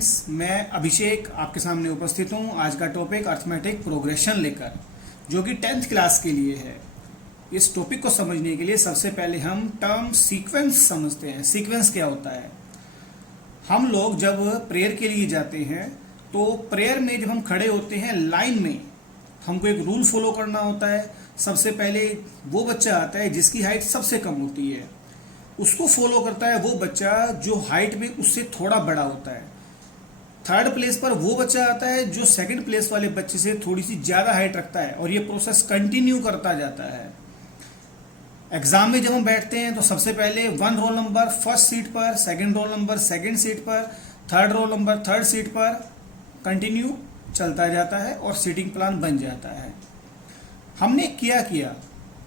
Students, मैं अभिषेक आपके सामने उपस्थित हूँ। आज का टॉपिक अर्थमेटिक प्रोग्रेशन लेकर, जो कि 10th क्लास के लिए है। इस टॉपिक को समझने के लिए सबसे पहले हम टर्म सीक्वेंस समझते हैं। सीक्वेंस क्या होता है? हम लोग जब प्रेयर के लिए जाते हैं तो प्रेयर में जब हम खड़े होते हैं लाइन में, हमको एक रूल फॉलो करना होता है। सबसे पहले वो बच्चा आता है जिसकी हाइट सबसे कम होती है, उसको फॉलो करता है वो बच्चा जो हाइट में उससे थोड़ा बड़ा होता है। थर्ड प्लेस पर वो बच्चा आता है जो सेकंड प्लेस वाले बच्चे से थोड़ी सी ज़्यादा हाइट रखता है, और ये प्रोसेस कंटिन्यू करता जाता है। एग्जाम में जब हम बैठते हैं तो सबसे पहले 1 रोल नंबर फर्स्ट सीट पर, second roll number second seat पर, third roll number third seat पर, कंटिन्यू चलता जाता है और सीटिंग प्लान बन जाता है। हमने क्या किया?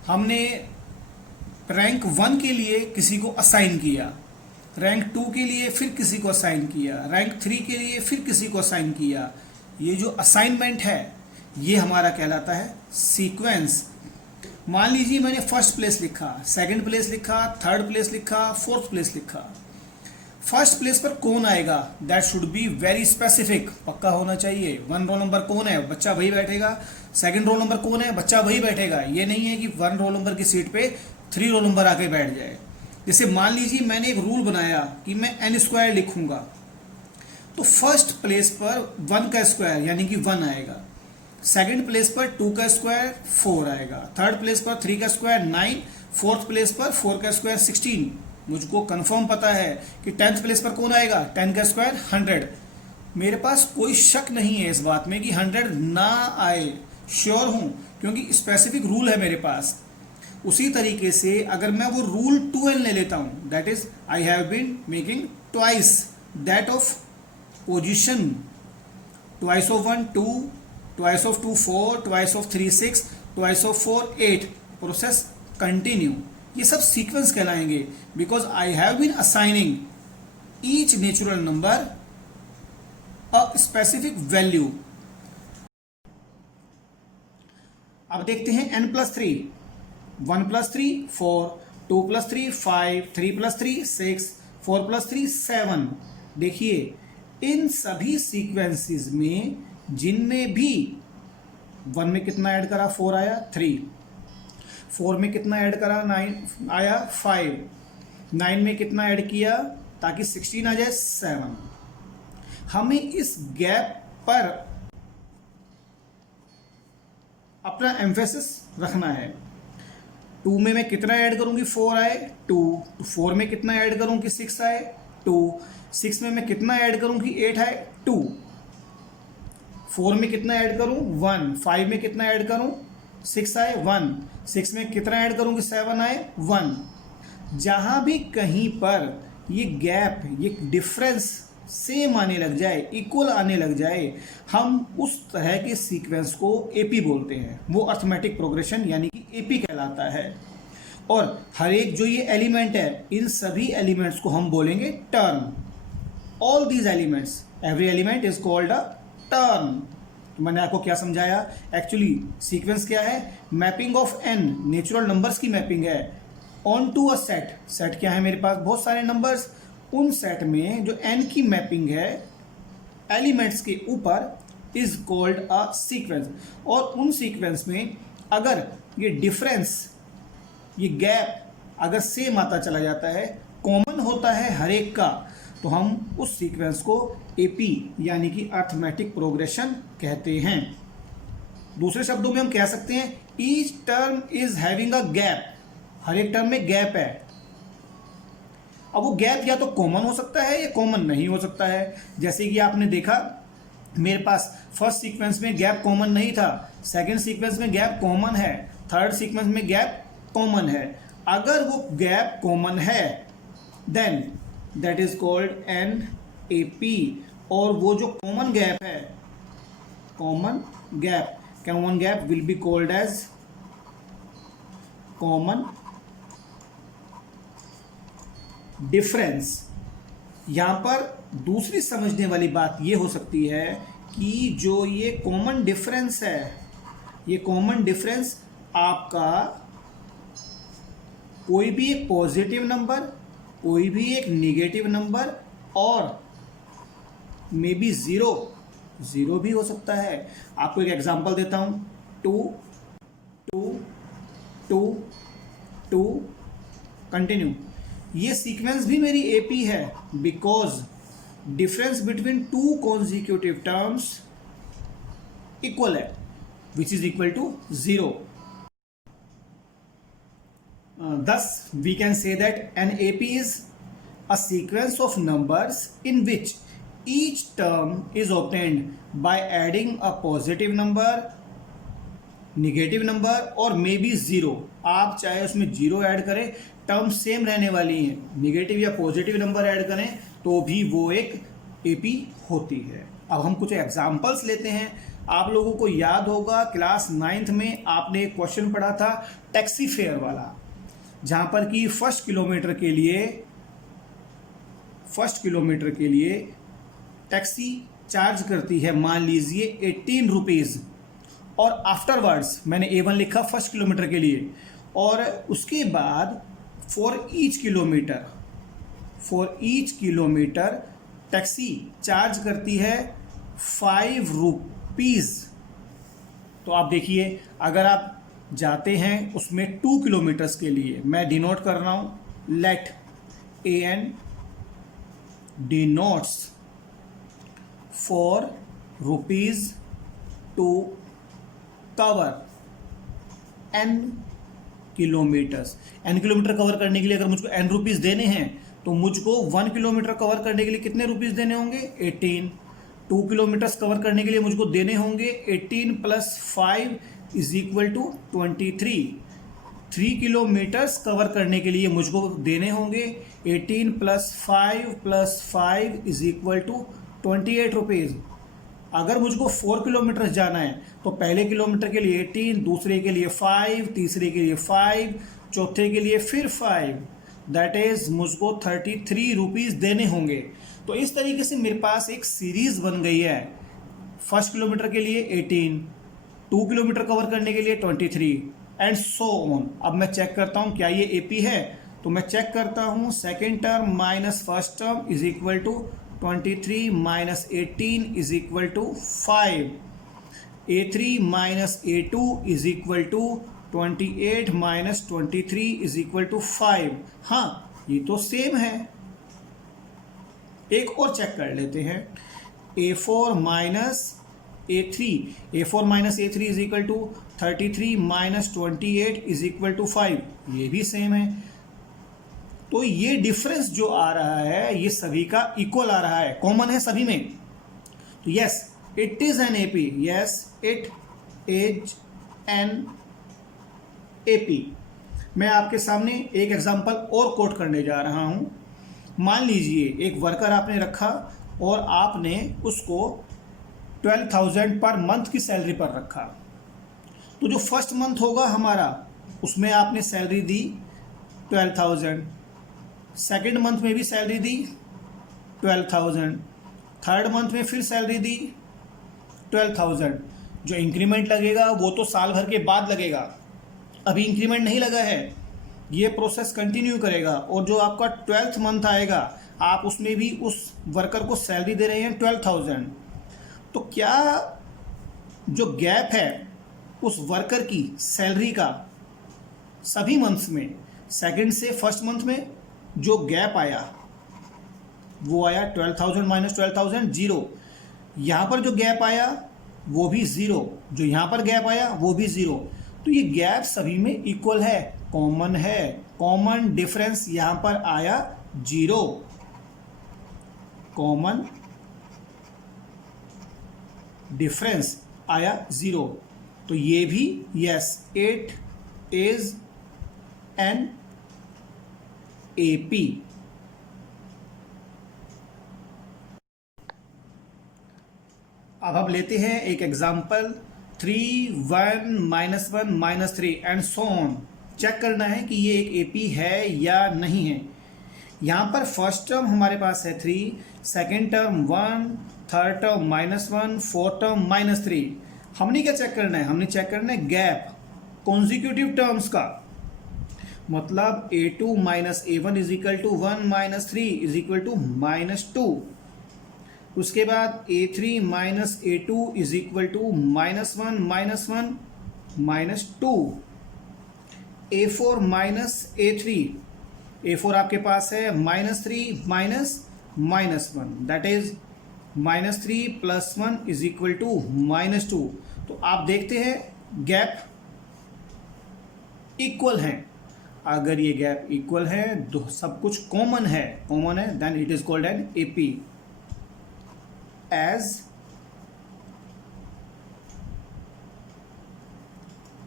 हमने रैंक 1 के लिए किसी को असाइन किया, रैंक 2 के लिए फिर किसी को असाइन किया, रैंक 3 के लिए फिर किसी को असाइन किया। ये जो असाइनमेंट है ये हमारा कहलाता है सीक्वेंस। मान लीजिए मैंने फर्स्ट प्लेस लिखा, सेकंड प्लेस लिखा, थर्ड प्लेस लिखा, फोर्थ प्लेस लिखा। फर्स्ट प्लेस पर कौन आएगा? That should be very specific, पक्का होना चाहिए। 1 रोल नंबर कौन है, बच्चा वही बैठेगा। सेकंड रोल नंबर कौन है, बच्चा वही बैठेगा। ये नहीं है कि 1 रोल नंबर की सीट पे 3 रोल नंबर आके बैठ जाए। जैसे मान लीजिए मैंने एक रूल बनाया कि मैं n² लिखूंगा, तो फर्स्ट प्लेस पर 1 का स्क्वायर यानी कि 1 आएगा, सेकंड प्लेस पर 2 का स्क्वायर 4 आएगा, थर्ड प्लेस पर 3 का स्क्वायर 9, फोर्थ प्लेस पर 4 का स्क्वायर 16। मुझको कंफर्म पता है कि 10th प्लेस पर कौन आएगा, 10 का स्क्वायर 100। मेरे पास कोई शक नहीं है इस बात में कि 100 ना आए, श्योर हूं, क्योंकि स्पेसिफिक रूल है मेरे पास। उसी तरीके से अगर मैं वो रूल 2n ले लेता हूं, that is I have been making twice that of position, twice of 1 2, twice of 2 4, twice of 3 6, twice of 4 8, process continue. ये सब सीक्वेंस कहलाएंगे, because I have been assigning each natural number a specific value. अब देखते हैं n+3। 1 + 3 4, 2 + 3 5, 3 + 3 6, 4 + 3 7। देखिए इन सभी sequences में जिनमें भी 1 में कितना ऐड करा, 4 आया 3, 4 में कितना ऐड करा, 9 आया 5, 9 में कितना ऐड किया ताकि 16 आ जाए 7। हमें इस गैप पर अपना एम्फेसिस रखना है। 2 में मैं कितना ऐड करूंगी, 4 आए 2, 4 में कितना ऐड करूंगी, 6 आए 2, 6 में मैं कितना ऐड करूंगी, 8 आए 2, 4 में कितना ऐड करूं 1, 5 में कितना ऐड करूं 6 आए 1, 6 में कितना ऐड करूंगी 7 आए 1। जहां भी कहीं पर ये गैप, ये डिफरेंस सेम आने लग जाए, इक्वल आने लग जाए, हम उस तरह के सीक्वेंस को एपी बोलते हैं। वो अर्थमेटिक प्रोग्रेशन यानी कि एपी कहलाता है। और हर एक जो ये एलिमेंट है, इन सभी एलिमेंट्स को हम बोलेंगे term. All these elements, every element is called a term. तो मैंने आपको क्या समझाया? एक्चुअली सीक्वेंस क्या है? Mapping of n, natural numbers की मैपिंग है, on to a set. Set क्या है? मेरे पास बहुत सारे नंबर्स, उन सेट में जो n की मैपिंग है एलिमेंट्स के ऊपर इज कॉल्ड अ सीक्वेंस। और उन सीक्वेंस में अगर ये डिफरेंस, ये गैप अगर सेम आता चला जाता है, कॉमन होता है हर एक का, तो हम उस सीक्वेंस को एपी यानी कि अर्थमेटिक प्रोग्रेशन कहते हैं। दूसरे शब्दों में हम कह सकते हैं each term is having a gap. हर एक टर्म में गैप है। अब वो गैप या तो कॉमन हो सकता है या कॉमन नहीं हो सकता है। जैसे कि आपने देखा मेरे पास फर्स्ट सीक्वेंस में गैप कॉमन नहीं था, सेकंड सीक्वेंस में गैप कॉमन है, थर्ड सीक्वेंस में गैप कॉमन है। अगर वो गैप कॉमन है then that is called an AP. और वो जो कॉमन गैप है, common gap will be called as common difference. यहां पर दूसरी समझने वाली बात यह हो सकती है कि जो ये कॉमन डिफरेंस है, ये कॉमन डिफरेंस आपका कोई भी एक पॉजिटिव नंबर, कोई भी एक नेगेटिव नंबर और मे बी ज़ीरो, ज़ीरो भी हो सकता है। आपको एक एग्जांपल देता हूँ, 2 2 2 2 कंटिन्यू। ये सीक्वेंस भी मेरी एपी है because difference between two consecutive terms equal है, which is equal to 0। Thus, we can say that an AP is a sequence of numbers in which each term is obtained by adding a positive number, negative number और maybe zero। आप चाहे उसमें zero add करें, term same रहने वाली हैं। Negative या positive number add करें तो भी वो एक AP होती है। अब हम कुछ एग्जाम्पल्स लेते हैं। आप लोगों को याद होगा क्लास 9th में आपने एक क्वेश्चन पढ़ा था टैक्सी फेयर वाला, जहाँ पर कि फर्स्ट किलोमीटर के लिए टैक्सी चार्ज करती है मान लीजिए 18 रुपीज़, और आफ्टरवर्ड्स मैंने A1 लिखा फर्स्ट किलोमीटर के लिए, और उसके बाद for each kilometre taxi charge करती है 5 रुपीज़। तो आप देखिए, अगर आप जाते हैं उसमें 2 किलोमीटर्स के लिए, मैं डिनोट कर रहा हूं, let AN denotes for rupees to cover N kilometres. N kilometre cover करने के लिए अगर मुझको N रुपीज़ देने हैं तो मुझको 1 किलोमीटर कवर करने के लिए कितने रुपीज़ देने होंगे? 18। 2 किलोमीटर्स कवर करने के लिए मुझको देने होंगे 18 + 5 is equal to 23। 3 kilometres cover करने के लिए मुझको देने होंगे 18 + 5 इज इक्वल टू 28 रुपीज़। अगर मुझको 4 किलोमीटर जाना है तो पहले किलोमीटर के लिए 18, दूसरे के लिए 5, तीसरे के लिए 5, चौथे के लिए फिर 5, दैट इज मुझको 33 रुपीज़ देने होंगे। तो इस तरीके से मेरे पास एक सीरीज बन गई है। फर्स्ट किलोमीटर के लिए 18, 2 किलोमीटर कवर करने के लिए 23 एंड सो ऑन। अब मैं चेक करता हूँ क्या ये एपी है, तो मैं चेक करता हूँ second term minus first term is equal to 23 minus 18 is equal to 5, A3 minus A2 is equal to 28 minus 23 is equal to 5। हाँ, ये तो सेम है। एक और चेक कर लेते हैं, A4 minus A3, A4 minus A3 is equal to 33 minus 28 is equal to 5, ये भी सेम है। तो ये डिफरेंस जो आ रहा है ये सभी का इक्वल आ रहा है, कॉमन है सभी में। तो yes, it is an AP, yes it is an AP. मैं आपके सामने एक एग्जांपल और कोट करने जा रहा हूं। मान लीजिए एक वर्कर आपने रखा और आपने उसको 12,000 पर मंथ की सैलरी पर रखा। तो जो फर्स्ट मंथ होगा हमारा उसमें आपने सैलरी दी 12,000, सेकेंड मंथ में भी सैलरी दी 12,000, थर्ड मंथ में फिर सैलरी दी 12,000। जो इंक्रीमेंट लगेगा वो तो साल भर के बाद लगेगा, अभी इंक्रीमेंट नहीं लगा है, ये प्रोसेस कंटिन्यू करेगा। और जो आपका 12th मंथ आएगा आप उसमें भी उस वर्कर को सैलरी दे रहे हैं 12,000। तो क्या जो गैप है उस वर्कर की सैलरी का सभी मंथ्स में, सेकंड से फर्स्ट मंथ में जो गैप आया वो आया 12,000 माइनस 12,000 जीरो। यहाँ पर जो गैप आया वो भी ज़ीरो, जो यहाँ पर गैप आया वो भी ज़ीरो। तो ये गैप सभी में इक्वल है, कॉमन है। कॉमन डिफरेंस यहाँ पर आया जीरो, कॉमन डिफरेंस आया ज़ीरो। तो ये भी yes, it is an AP. अब हम लेते हैं एक example 3, 1, -1, -3 and so on. Check करना है कि ये एक एपी है या नहीं है। यहाँ पर फर्स्ट टर्म हमारे पास है 3, second term 1, third term -1, fourth term -3। हमने क्या चेक करना है? हमने चेक करना है गैप कॉन्जिक्यूटिव टर्म्स का, मतलब A2 minus A1 is equal to 1 minus 3 is equal to -2। उसके बाद A3 minus A2 is equal to -1 -2, A4 minus A3, A4 आपके पास है -3 -1, that is -3 + 1 is equal to -2। तो आप देखते हैं गैप इक्वल हैं। अगर ये गैप इक्वल है तो सब कुछ कॉमन है then it is called an AP. As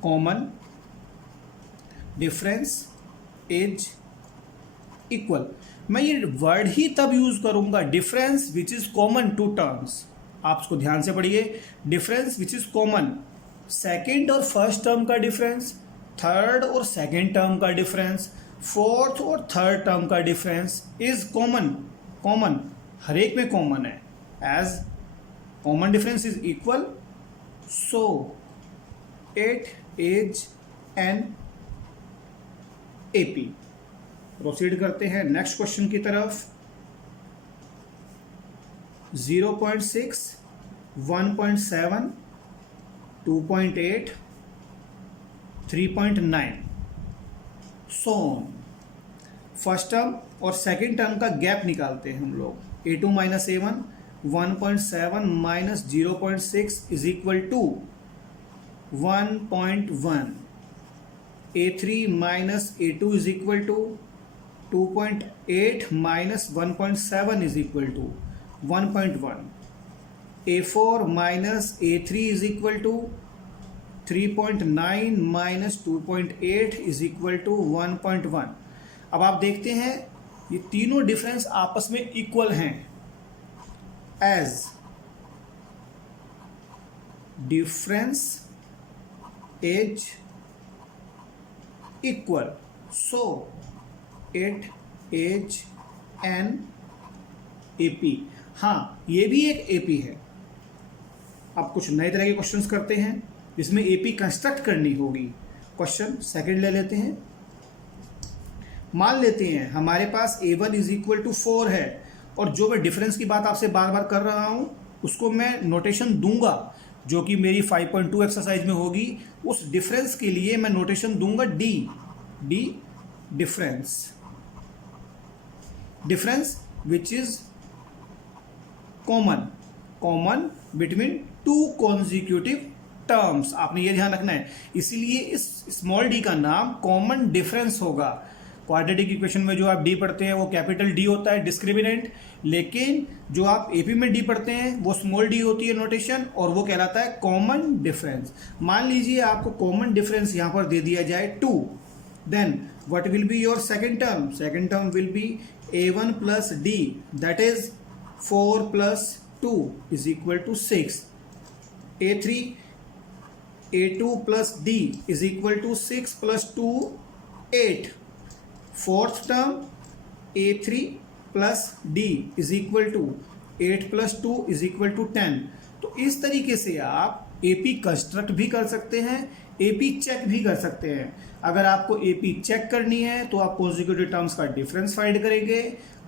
common difference is equal. मैं ये वर्ड ही तब यूज करूंगा, difference which is common to terms. आप इसको ध्यान से पढ़िए, difference which is common, second और फर्स्ट टर्म का डिफरेंस, थर्ड और सेकेंड टर्म का डिफरेंस, फोर्थ और थर्ड टर्म का डिफरेंस इज कॉमन, हर एक में कॉमन है। As common difference is equal, so it is an AP. Proceed करते हैं नेक्स्ट क्वेश्चन की तरफ। 0.6, 1.7, 2.8, 3.9 सो ऑन। फर्स्ट टर्म और सेकेंड टर्म का गैप निकालते हैं हम लोग। A2 minus A1, 1.7 minus 0.6 is equal to 1.1। A3 minus A2 is equal to 2.8 minus 1.7 is equal to 1.1। A4 minus A3 is equal to 3.9 minus 2.8 is equal to 1.1। अब आप देखते हैं ये तीनों डिफरेंस आपस में इक्वल हैं। Age difference is equal, so it is an AP. हाँ, ये भी एक एपी है। अब कुछ नए तरह के क्वेश्चंस करते हैं जिसमें एपी कंस्ट्रक्ट करनी होगी। क्वेश्चन सेकंड ले लेते हैं। मान लेते हैं हमारे पास A1 इज इक्वल टू 4 है, और जो मैं डिफरेंस की बात आपसे बार बार कर रहा हूं उसको मैं नोटेशन दूंगा जो कि मेरी 5.2 एक्सरसाइज में होगी। उस डिफरेंस के लिए मैं नोटेशन दूंगा D difference which is common between two consecutive terms. आपने ये ध्यान रखना है, इसीलिए इस स्मॉल डी का नाम कॉमन डिफरेंस होगा। क्वाड्रेटिक इक्वेशन में जो आप डी पढ़ते हैं वो कैपिटल डी होता है डिस्क्रिमिनेंट, लेकिन जो आप एपी में डी पढ़ते हैं वो स्मॉल डी होती है नोटेशन, और वो कहलाता है कॉमन डिफरेंस। मान लीजिए आपको कॉमन डिफरेंस यहां पर दे दिया जाए 2, then what will be your second term will be A1 plus D, that is 4 plus 2 is equal to 6। A3 A2 plus D is equal to 6 plus 2 8। Fourth term A3 plus D is equal to 8 plus 2 is equal to 10। तो इस तरीके से आप AP construct भी कर सकते हैं, AP check भी कर सकते हैं। अगर आपको AP चेक करनी है तो आप कॉन्जिक्यूटिव टर्म्स का डिफरेंस फाइंड करेंगे,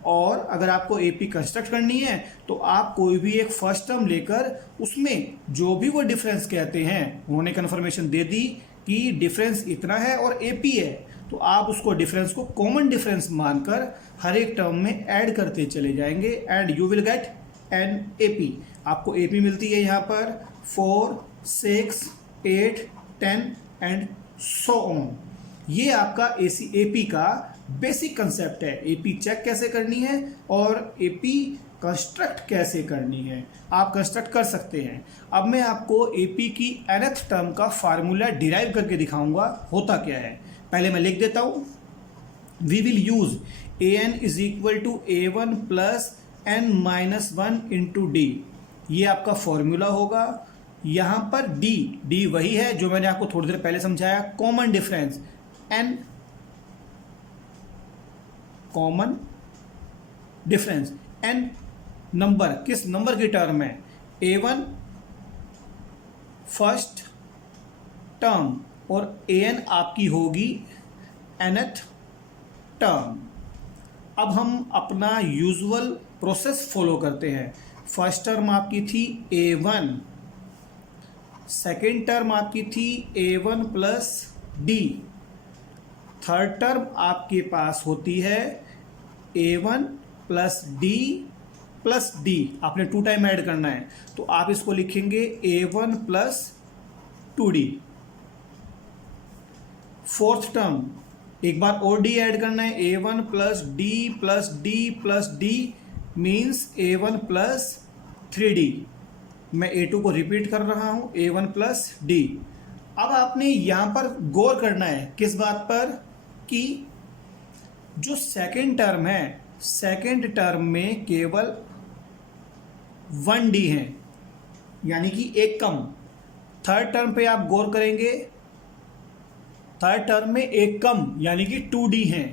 और अगर आपको एपी कंस्ट्रक्ट करनी है तो आप कोई भी एक फर्स्ट टर्म लेकर उसमें जो भी वो डिफरेंस कहते हैं, उन्होंने कन्फर्मेशन दे दी कि डिफरेंस इतना है और एपी है, तो आप उसको डिफरेंस को कॉमन डिफरेंस मानकर हर एक टर्म में ऐड करते चले जाएंगे and you will get an AP. आपको एपी मिलती है यहाँ पर 4, 6, 8, 10 एंड सो ऑन। ये आपका एपी का बेसिक कंसेप्ट है। एपी चेक कैसे करनी है और एपी कंस्ट्रक्ट कैसे करनी है, आप कंस्ट्रक्ट कर सकते हैं। अब मैं आपको एपी की nth टर्म का फार्मूला डिराइव करके दिखाऊंगा होता क्या है। पहले मैं लिख देता हूं, we will use an is equal to A1 plus n minus 1 into D. ये आपका फॉर्मूला होगा। यहां पर डी वही है जो मैंने आपको थोड़ी देर पहले समझाया, common difference n, common difference n number, किस नंबर की टर्म है, A1 फर्स्ट टर्म और an आपकी होगी nth टर्म। अब हम अपना यूजुअल प्रोसेस फॉलो करते हैं। फर्स्ट टर्म आपकी थी A1, सेकेंड टर्म आपकी थी A1 plus D, third term आपके पास होती है A1 plus D plus D, आपने 2 टाइम ऐड करना है तो आप इसको लिखेंगे A1 plus 2D। Fourth term एक बार और डी ऐड करना है, A1 plus D plus D plus D means A1 plus 3D। मैं A2 को रिपीट कर रहा हूं, A1 प्लस डी। अब आपने यहां पर गौर करना है किस बात पर कि जो सेकेंड टर्म है, सेकेंड टर्म में केवल 1D है, यानी कि एक कम। थर्ड टर्म पे आप गौर करेंगे, थर्ड टर्म में एक कम यानी कि 2D है।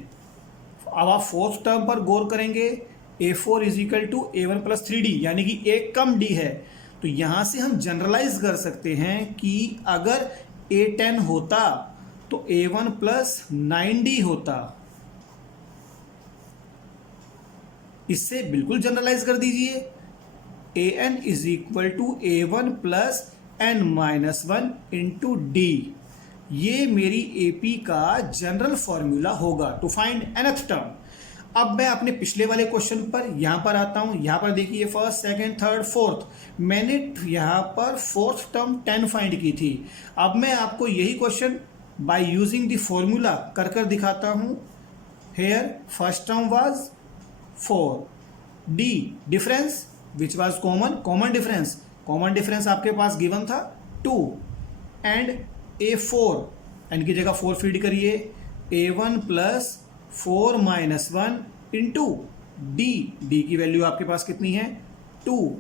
अब आप फोर्थ टर्म पर गौर करेंगे, A4 is equal to A1 plus 3D यानी कि एक कम D है। तो यहां से हम जनरलाइज कर सकते हैं कि अगर A10 होता तो A1 प्लस 9D होता। इससे बिल्कुल जनरलाइज कर दीजिए, AN is equal to A1 plus N minus 1 into D. ये मेरी AP का जनरल फॉर्मूला होगा टू फाइंड nth टर्म। अब मैं अपने पिछले वाले क्वेश्चन पर यहां पर आता हूं। यहां पर देखिए फर्स्ट, सेकंड, थर्ड, फोर्थ, मैंने यहां पर फोर्थ टर्म 10 फाइंड की थी। अब मैं आपको यही question by using the formula कर कर दिखाता हूं। Hair first term was 4, D difference which was common difference आपके पास गिवन था 2 एंड A4, एन की जगह 4 फीड करिए, A1 plus 4 minus 1 into D. D की वैल्यू आपके पास कितनी है 2,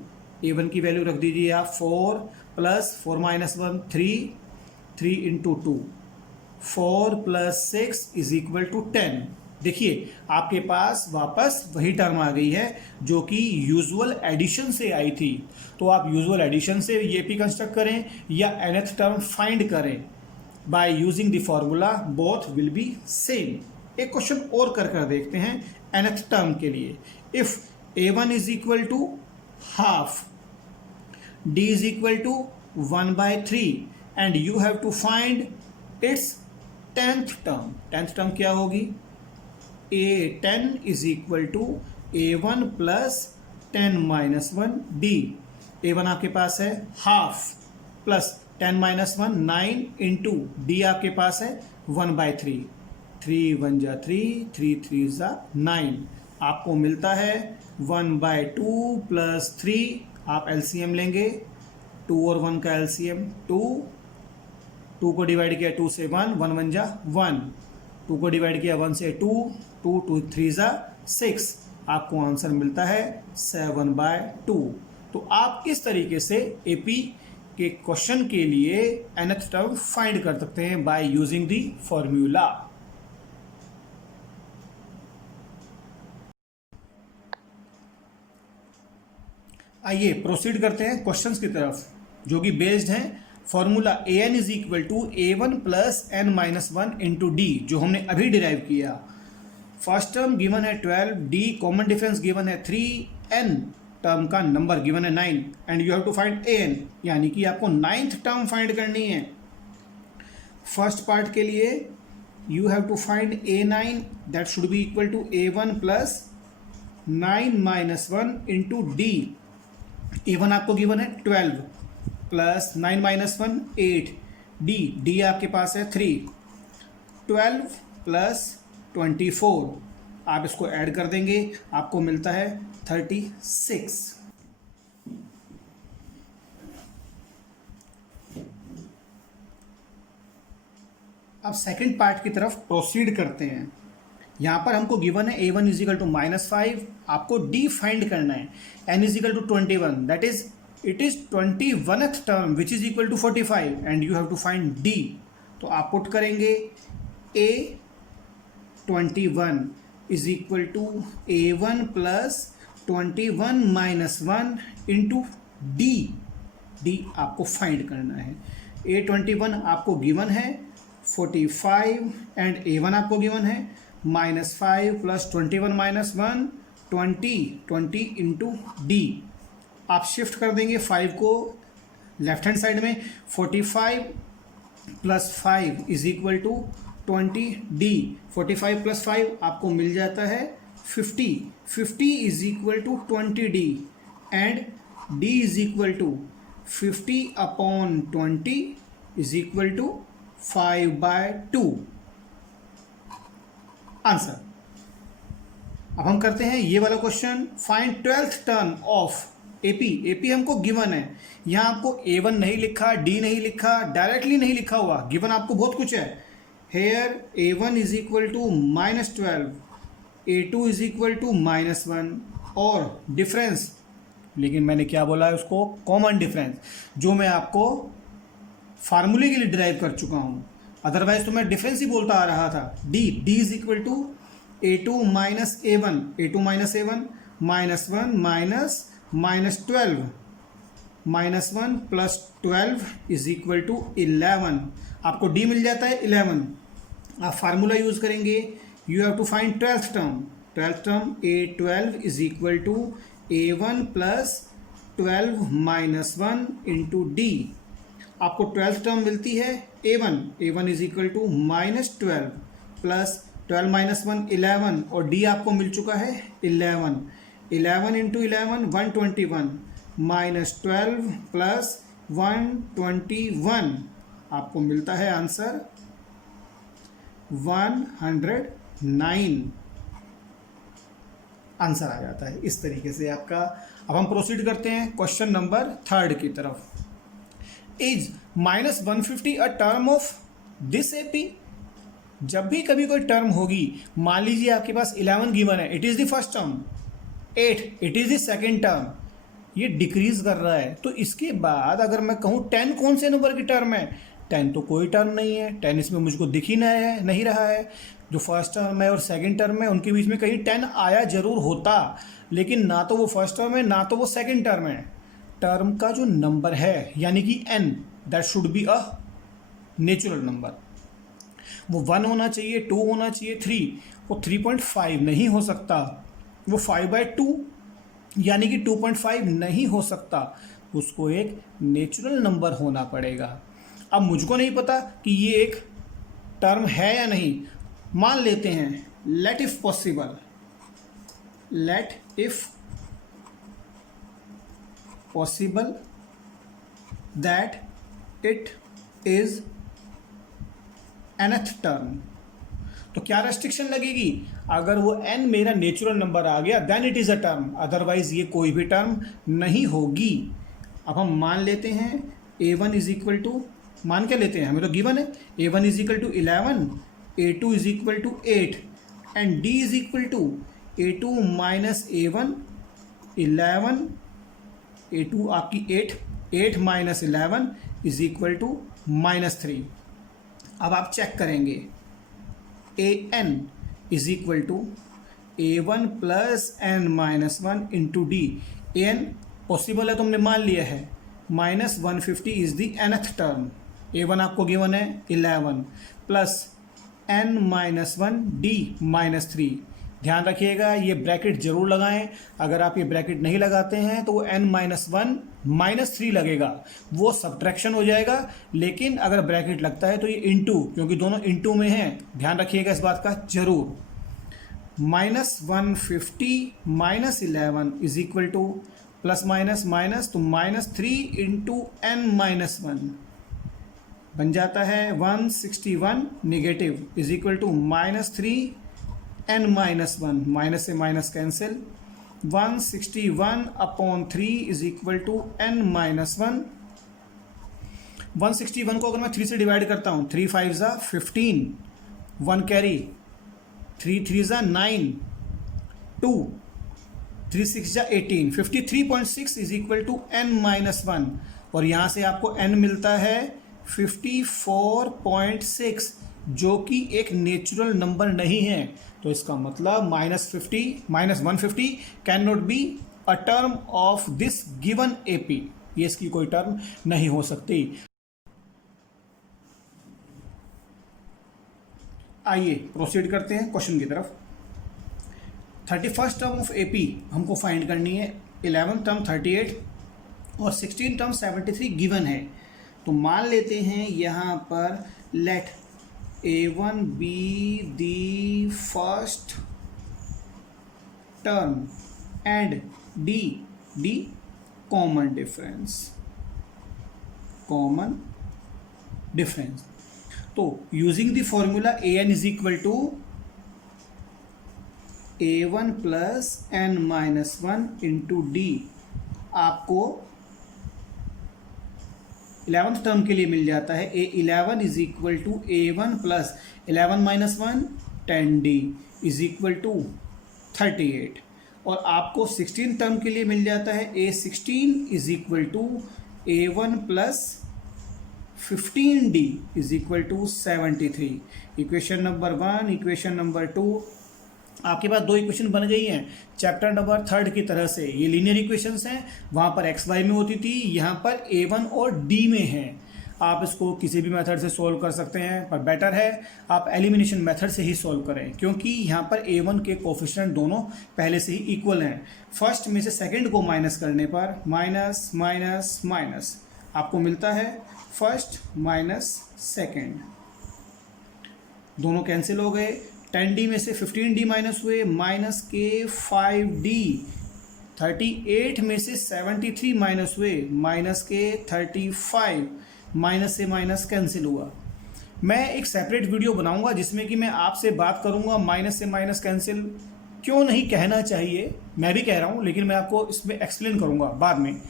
A1 की वैल्यू रख दीजिए आप 4 plus 4 minus 1 3 into 2, 4 plus 6 is equal to 10। देखिए आपके पास वापस वही टर्म आ गई है जो कि यूजुअल एडिशन से आई थी। तो आप यूजुअल एडिशन से ये पी कंस्ट्रक्ट करें या nth टर्म फाइंड करें by using the formula, both will be same. एक क्वेश्चन और कर देखते हैं nth टर्म के लिए। If A1 is equal to half, D is equal to 1/3 and you have to find its 10th term. 10th term क्या होगी, A10 is equal to A1 plus 10 minus 1 D। A1 आपके पास है half plus 10 minus 1 9 into D आपके पास है 1/3, 3 1 जा 3, 3 3 जा 9। आपको मिलता है 1/2 प्लस 3। आप एलसीएम लेंगे, 2 और 1 का एलसीएम 2 को डिवाइड किया 2 से 1, 1 1 जा 1, 2 को डिवाइड किया 1 से 2, 2 3 जा 6। आपको आंसर मिलता है 7/2। तो आप इस तरीके से एपी के क्वेश्चन के लिए nth टर्म फाइंड कर सकते हैं बाय यूजिंग दी फॉर्मूला। आइए प्रोसीड करते हैं क्वेश्चंस की तरफ जो कि बेस्ड हैं formula an is equal to A1 plus n minus 1 into D, जो हमने अभी डिराइव किया। फर्स्ट टर्म गिवन है 12, डी कॉमन डिफरेंस गिवन है 3, n टर्म का नंबर गिवन है 9 and you have to find an, यानी कि आपको 9th टर्म फाइंड करनी है। फर्स्ट पार्ट के लिए you have to find A9 that should be equal to A1 plus 9 minus 1 into D. A1 आपको गिवन है 12 प्लस 9 माइनस 1 8, डी आपके पास है 3, 12 प्लस 24। आप इसको ऐड कर देंगे, आपको मिलता है 36। अब सेकंड पार्ट की तरफ प्रोसीड करते हैं। यहाँ पर हमको गिवन है A1 इज इक्वल टू -5, आपको D फाइंड करना है। N is equal to 21, that is it is 21th term which is equal to 45 and you have to find D। तो आप पुट करेंगे A21 is equal to A1 plus 21 minus 1 into D आपको find करना है। A21 आपको given है 45 and A1 आपको given है -5 प्लस 21 माइनस 1 20 इंटू D। आप शिफ्ट कर देंगे 5 को लेफ्ट हैंड साइड में, 45 plus 5 is equal to 20 D. 45 plus 5 आपको मिल जाता है 50। 50 is equal to 20 D and D is equal to 50 upon 20 is equal to 5/2 answer. अब हम करते हैं ये वाला question, find 12th term of AP. AP हमको गिवन है, यहाँ आपको A1 नहीं लिखा, D नहीं लिखा, डायरेक्टली नहीं लिखा हुआ, गिवन आपको बहुत कुछ है। Here A1 is equal to -12, A2 is equal to -1 और डिफरेंस, लेकिन मैंने क्या बोला है उसको, कॉमन डिफरेंस, जो मैं आपको फार्मूले के लिए डिराइव कर चुका हूँ, अदरवाइज तो मैं डिफरेंस ही बोलता आ रहा था। D is equal to A2 minus A1, A2 minus A1 -1 minus -12 -1 plus 12 is equal to 11। आपको D मिल जाता है 11। आप फार्मूला यूज करेंगे, you have to find 12th term. 12th term A12 is equal to A1 plus 12 minus 1 into D। आपको 12th term मिलती है A1, A1 is equal to -12 plus 12 minus 1 11 और D आपको मिल चुका है 11। 11 इंटू 11 121 माइनस 12 प्लस 121 आपको मिलता है आंसर 109 आंसर आ जाता है इस तरीके से आपका। अब हम प्रोसीड करते हैं क्वेश्चन नंबर 3 की तरफ। Is -150 a term of this AP. जब भी कभी कोई टर्म होगी, मान लीजिए आपके पास 11 गिवन है, it is the first term, 8 it is the second term, ये डिक्रीज कर रहा है, तो इसके बाद अगर मैं कहूँ 10 कौन से नंबर की टर्म है, 10 तो कोई टर्म नहीं है, 10 इसमें मुझको दिख ही नहीं रहा है। जो फर्स्ट टर्म है और सेकंड टर्म है उनके बीच में कहीं 10 आया जरूर होता, लेकिन ना तो वो फर्स्ट टर्म है ना तो वो सेकंड टर्म है। टर्म का जो नंबर है यानी कि n, that should be a natural number. वो 1 होना चाहिए, 2 होना चाहिए, 3, वो 3.5 नहीं हो सकता, वो 5/2 यानी कि 2.5 नहीं हो सकता, उसको एक नेचुरल नंबर होना पड़ेगा। अब मुझको नहीं पता कि ये एक टर्म है या नहीं, मान लेते हैं let if possible, let if possible that it is nth term. तो क्या रेस्ट्रिक्शन लगेगी, अगर वो n मेरा नेचुरल नंबर आ गया then it is a term, otherwise ये कोई भी टर्म नहीं होगी। अब हम मान लेते हैं a1 इज इक्वल टू, मान के लेते हैं, हमें तो गिवन है a1 is equal to 11, a2 is equal to 8 and d is equal to a2 minus a1 11, a2 आपकी 8 माइनस 11 इज इक्वल टू -3। अब आप चेक करेंगे an is equal to a1 plus n minus 1 into D. an possible है, तुमने मान लिया है, -150 is the nth term, a1 आपको गिवन है 11 प्लस n माइनस 1 d -3। ध्यान रखिएगा ये ब्रैकेट जरूर लगाएं, अगर आप ये ब्रैकेट नहीं लगाते हैं तो वो n-1 -3 लगेगा, वो सब्ट्रैक्शन हो जाएगा, लेकिन अगर ब्रैकेट लगता है तो ये इंटू, क्योंकि दोनों इंटू में हैं, ध्यान रखिएगा इस बात का जरूर। -150 -11 is equal to plus minus minus, तो -3 इंटू n-1 बन जाता है 161 negative is equal to -3 n-1, minus से minus cancel, 161 upon 3 is equal to n-1। 161 को अगर मैं 3 से डिवाइड करता हूँ, 3 5 ज़ा 15, 1 कैरी, 3 3 ज़ा 9, 2 3 6 ज़ा 18, 53.6 इज इक्वल टू n-1 और यहाँ से आपको n मिलता है 54.6 जो कि एक नेचुरल नंबर नहीं है। तो इसका मतलब -150 can not be a term of this given AP, ये इसकी कोई टर्म नहीं हो सकती। आइए प्रोसीड करते हैं क्वेश्चन की तरफ। 31st टर्म ऑफ एपी हमको फाइंड करनी है, 11th टर्म 38, और 16 टर्म 73 गिवन है। तो मान लेते हैं यहाँ पर let A1 be the first term and D common difference. तो using the formula an is equal to A1 plus n minus 1 into D आपको 11th टर्म के लिए मिल जाता है A11 is equal to A1 plus 11 minus 1 10D is equal to 38। और आपको 16 term के लिए मिल जाता है A16 is equal to A1 plus 15D is equal to 73। Equation number 1, equation number 2, आपके पास दो इक्वेशन बन गई हैं चैप्टर नंबर 3 की तरह से। ये लीनियर इक्वेशंस हैं, वहाँ पर एक्स वाई में होती थी, यहाँ पर A1 और D में है। आप इसको किसी भी मेथड से सॉल्व कर सकते हैं, पर बेटर है आप एलिमिनेशन मेथड से ही सॉल्व करें, क्योंकि यहाँ पर A1 के कोफिशिएंट दोनों पहले से ही इक्वल हैं। फर्स्ट में से सेकंड को माइनस करने पर माइनस माइनस माइनस आपको मिलता है फर्स्ट माइनस सेकंड, दोनों कैंसिल हो गए। 10D में से 15D माइनस हुए, माइनस के 5D। 38 में से 73 माइनस हुए, माइनस के 35। माइनस से माइनस कैंसिल हुआ। मैं एक सेपरेट वीडियो बनाऊंगा जिसमें कि मैं आपसे बात करूंगा माइनस से माइनस कैंसिल क्यों नहीं कहना चाहिए। मैं भी कह रहा हूं, लेकिन मैं आपको इसमें एक्सप्लेन करूंगा बाद में।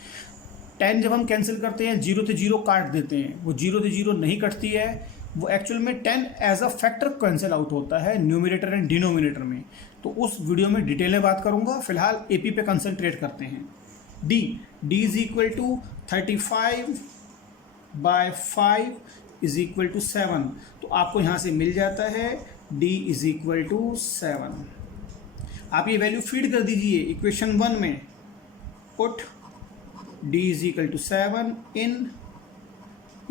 10 जब हम कैंसिल करते हैं 0 से 0 काट देते हैं, वो 0 से 0 नहीं कटती है, वो एक्चुअल में 10 as a factor cancel out होता है न्यूमरेटर एंड डिनोमिनेटर में। तो उस वीडियो में डिटेल में बात करूंगा, फिलहाल एपी पे कंसंट्रेट करते हैं। D is equal to 35 by 5 is equal to 7। तो आपको यहाँ से मिल जाता है d इज इक्वल टू 7। आप ये वैल्यू फीड कर दीजिए इक्वेशन 1 में, put d is equal to 7 in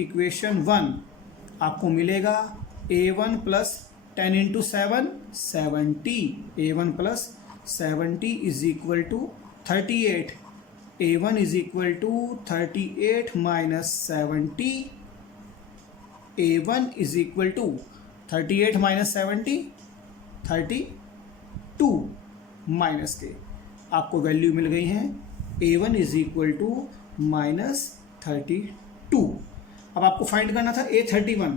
equation 1। आपको मिलेगा A1 plus 10 into 7 70। A1 plus 70 is equal to 38। A1 is equal to 38 minus 70। A1 is equal to 38 minus 70 32 minus के आपको value मिल गई हैं A1 is equal to minus 32। अब आपको find करना था A31।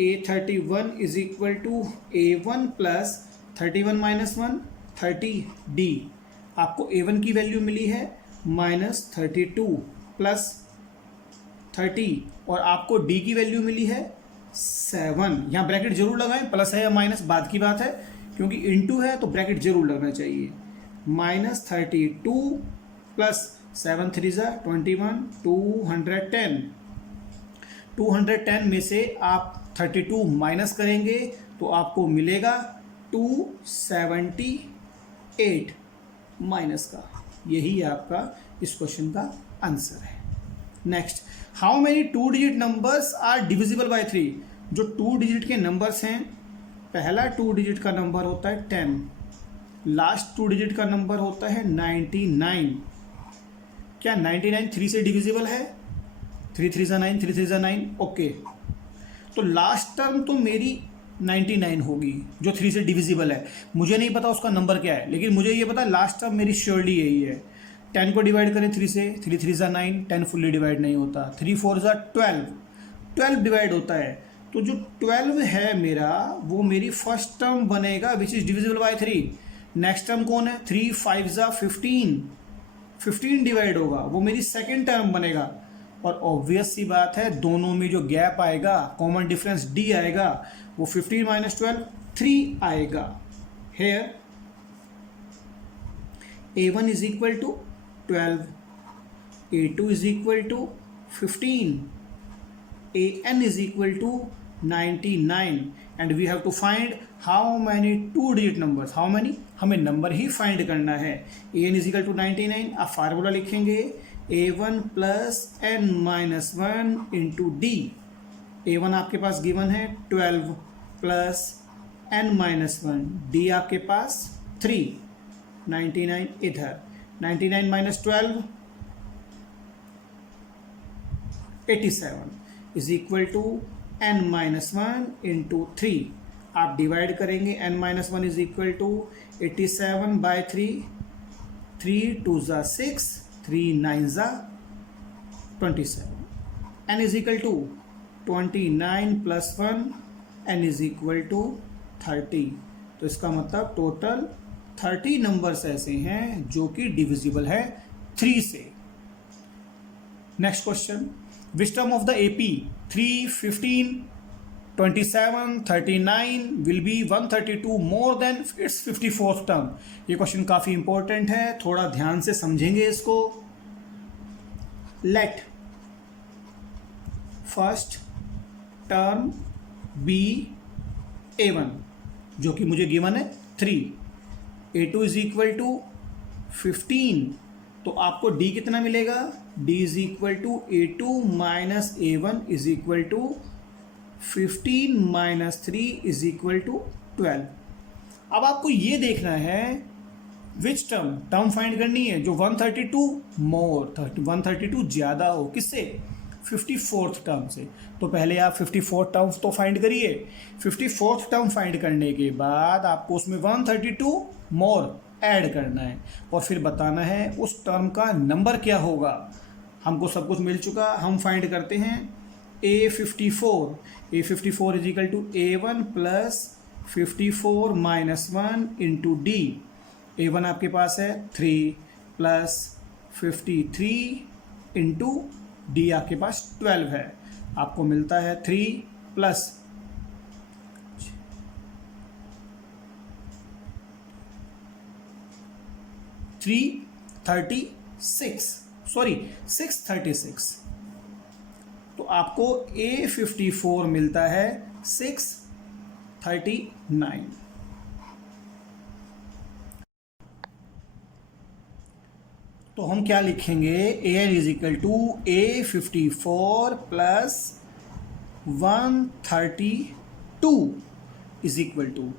A31 is equal to A1 plus 31 minus 1 30D। आपको A1 की वैल्यू मिली है माइनस 32 प्लस 30, और आपको D की वैल्यू मिली है 7। यहाँ ब्रैकेट जरूर लगाएं, प्लस है या माइनस बाद की बात है, क्योंकि इनटू है तो ब्रैकेट जरूर लगना चाहिए। Minus 32 plus 7 3 21 210। 210 में से आप 32 माइनस करेंगे तो आपको मिलेगा 278 माइनस का। यही आपका इस क्वेश्चन का आंसर है। Next, how many 2 digit numbers are divisible by 3। जो 2 डिजिट के नंबर्स हैं, पहला 2 डिजिट का नंबर होता है 10, लास्ट 2 डिजिट का नंबर होता है 99। क्या 99 3 से डिविजिबल है? 3 3 9, 3 3 9, ओके। तो लास्ट टर्म तो मेरी 99 होगी जो 3 से डिविजिबल है। मुझे नहीं पता उसका नंबर क्या है, लेकिन मुझे ये पता है लास्ट टर्म मेरी श्योरली यही है। 10 को डिवाइड करें 3 से, 3 3 9, 10 फुल्ली डिवाइड नहीं होता। 3 4 12, 12 डिवाइड होता है। तो जो 12 है मेरा, वो मेरी फर्स्ट टर्म बनेगा which is divisible by 3। Next term कौन है? 3 5 15, 15 डिवाइड होगा, वो मेरी सेकेंड टर्म बनेगा। और ऑब्वियस सी बात है, दोनों में जो गैप आएगा, कॉमन डिफरेंस D आएगा, वो 15 माइनस 12 3 आएगा। Here A1 is equal to 12, A2 is equal to 15, AN is equal to 99, and we have to find how many 2 digit numbers. How many, हमें नंबर ही फाइंड करना है। AN is equal to 99। आप formula लिखेंगे A1 plus n minus 1 into D। A1 आपके पास given है 12 plus n minus 1, D आपके पास 3, 99 इधर, 99 minus 12 87 is equal to n-1 into 3। आप डिवाइड करेंगे, n-1 is equal to 87 by 3, 3 2 ज़ा 6, 3 9 ज़ा 27, n is equal to 29 plus 1, n is equal to 30। तो इसका मतलब टोटल 30 नंबर्स ऐसे हैं जो कि डिविजिबल है 3 से। Next question, which term of the AP 3, 15, 27, 39 will be 132 more than it's 54th term. ये क्वेश्चन काफी इंपॉर्टेंट है, थोड़ा ध्यान से समझेंगे इसको। Let first term B A1 जो कि मुझे गिवन है 3, A2 इज इक्वल टू 15, तो आपको D कितना मिलेगा, D is equal to A2 minus A1 is equal to 15 minus 3 is equal to 12। अब आपको ये देखना है विच टर्म फाइंड करनी है जो 132 मोर 132 ज्यादा हो, किससे, 54th टर्म से। तो पहले आप 54th टर्म तो फाइंड करिए। 54th टर्म फाइंड करने के बाद आपको उसमें 132 मोर ऐड करना है और फिर बताना है उस टर्म का नंबर क्या होगा। हमको सब कुछ मिल चुका, हम फाइंड करते हैं A54 is equal to A1 plus 54 minus 1 into D. A1 आपके पास है 3 प्लस 53 इंटू डी आपके पास 12 है, आपको मिलता है 3 प्लस 636। तो आपको A54 मिलता है 639। तो हम क्या लिखेंगे, AN is equal to A54 plus 132 is equal to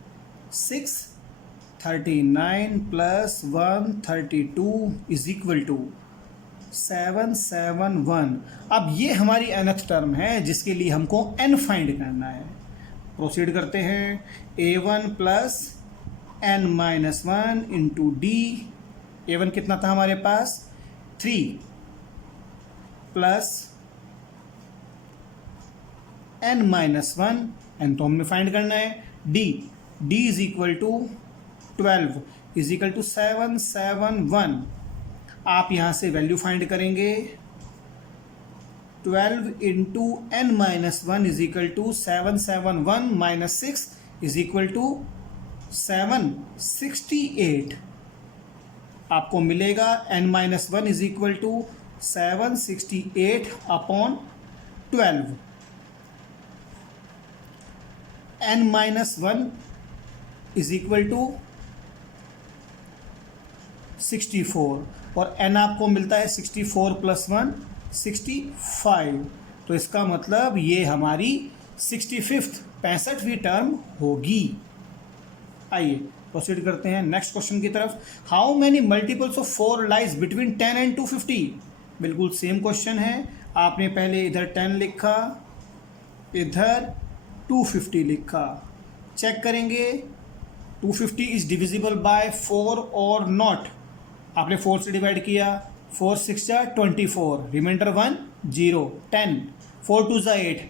639 plus 132 is equal to 771। अब ये हमारी nth टर्म है जिसके लिए हमको n फाइंड करना है। प्रोसीड करते हैं, A1 plus n-1 into D. A1 कितना था हमारे पास, 3 प्लस n-1, n तो हमने फाइंड करना है, d is equal to 12 is equal to 771। आप यहां से वैल्यू फाइंड करेंगे, 12 into n-1 is equal to 771 minus 6 is equal to 768। आपको मिलेगा n-1 is equal to 768 upon 12। n-1 is equal to 64 और n आपको मिलता है 64 प्लस 1 65। तो इसका मतलब ये हमारी 65वीं टर्म होगी। आइए प्रोसीड करते हैं नेक्स्ट क्वेश्चन की तरफ। How many multiples of 4 lies between 10 and 250। बिल्कुल सेम क्वेश्चन है, आपने पहले इधर 10 लिखा, इधर 250 लिखा। चेक करेंगे 250 इज डिविजिबल बाय 4 और नॉट। आपने 4 से डिवाइड किया, 4 6 जा 24, रिमाइंडर 1 0, 10, 4 2 जा 8,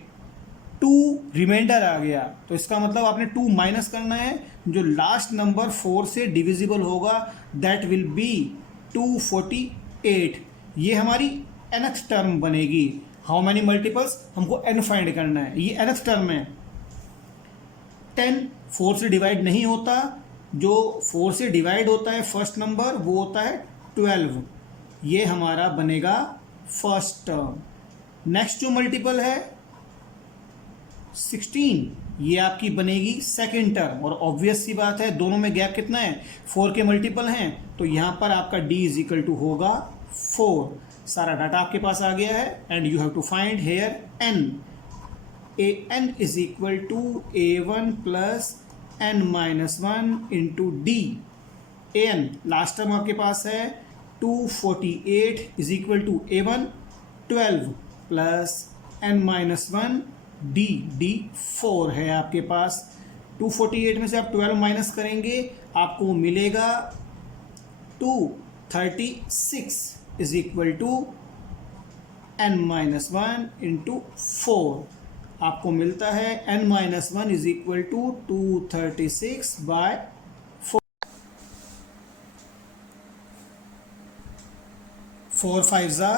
2 रिमाइंडर आ गया। तो इसका मतलब आपने 2 माइनस करना है, जो लास्ट नंबर 4 से डिविजिबल होगा दैट विल बी 248। ये हमारी nth टर्म बनेगी। हाउ मैनी मल्टीपल्स, हमको n फाइंड करना है, ये nth टर्म है। 10 4 से डिवाइड नहीं होता, जो 4 से डिवाइड होता है फर्स्ट नंबर वो होता है 12। ये हमारा बनेगा फर्स्ट टर्म। नेक्स्ट जो मल्टीपल है 16, ये आपकी बनेगी सेकेंड टर्म। और ऑब्वियस सी बात है, दोनों में गैप कितना है, 4 के मल्टीपल हैं, तो यहाँ पर आपका d इज इक्वल टू होगा 4। सारा डाटा आपके पास आ गया है and you have to find here n। an is equal to a1 plus n-1 into D. an last term आपके पास है 248 is equal to a1 12 plus n minus one D, D 4 है आपके पास। 248 में से आप 12 माइनस करेंगे, आपको मिलेगा 236 is equal to n minus one into 4। आपको मिलता है n minus one is equal to 236 by 4 5 ज़ा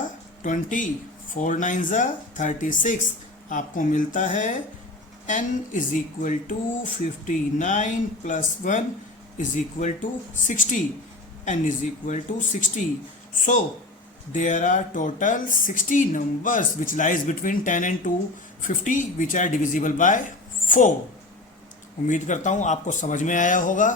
20, 4 9 ज़ा 36। आपको मिलता है n is equal to 59 plus 1 is equal to 60। n is equal to 60. So there are total 60 numbers which lies between 10 and 250 which are divisible by 4. उम्मीद करता हूँ आपको समझ में आया होगा।